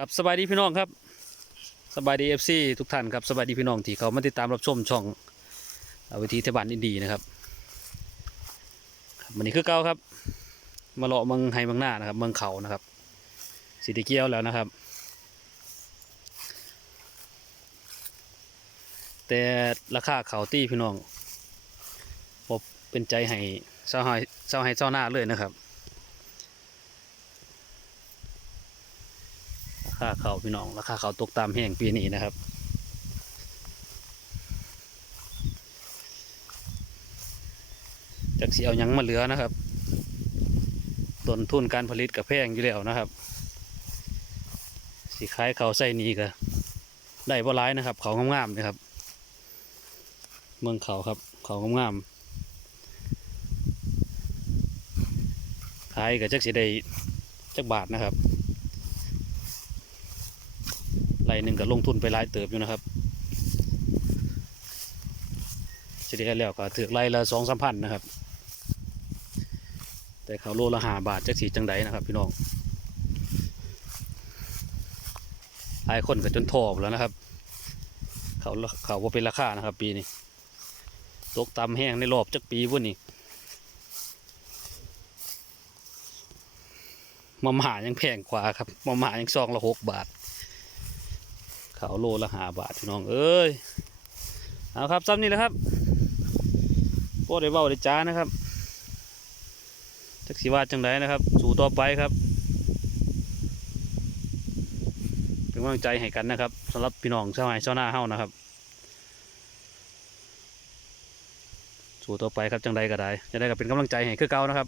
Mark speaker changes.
Speaker 1: ครับสบายดีพี่น้องครับสบายดีเอฟซีทุกท่านครับสบายดีพี่น้องที่เขามาติดตามรับชมช่องเอ่อวิธีเทบานอินดีนะครับวันนี้คือเก้าครับ มาเลาะเมืองไฮเมืองหน้านะครับเมืองเขานะครับสีตเกียวแล้วนะครับ แต่ราคาเขาตี้พี่น้องบเป็นใจให้เศร้าให้เศร้าให้เศร้าหน้าเลยนะครับ รา คาเขาพี่น้องราคาเขาตกตามแห้งปีนี้นะครับ จากสีเอายังมาเหลือนะครับต้นทุนการผลิตกับแพงอยู่แล้วนะครับ สีขายเขาวใส่นี้ก็ได้บ่ร้ายนะครับ เขางามๆนะครับ เมืองเขาครับ เขางามๆขายกับจักสีได้จักบาทนะครับ ไรหนึ่งก็ลงทุนไปหลายเติบอยู่นะครับเฉลี่ยแล้วก็ถือไรละสองสามพันนะครับ แต่เขาโลละหาบาทจักสีจังไดนะครับ พี่น้องหลายคนก็จนทอหมดแล้วนะครับ เขาเขาว่าเป็นราคานะครับ ปีนี้ตกต่ำแห้งในรอบจักปีวุ่นนี่มาหมายังแพงกว่าครับมาหมายังซองละหกบาท ขาโลละหาบาทพี่น้องเอ้ยเอาครับซ้ำนี่แหละครับพวกได้เบ้าได้จ้านะครับจักสีว่าจังไดนะครับ สู่ต่อไปครับเป็นกำลังใจให้กันนะครับสำหรับพี่น้องชาวไร่ชาวนาเฮานะครับ สู่ต่อไปครับจังใดก็ได้จะได้ก็เป็นกำลังใจให้คือเก่านะครับ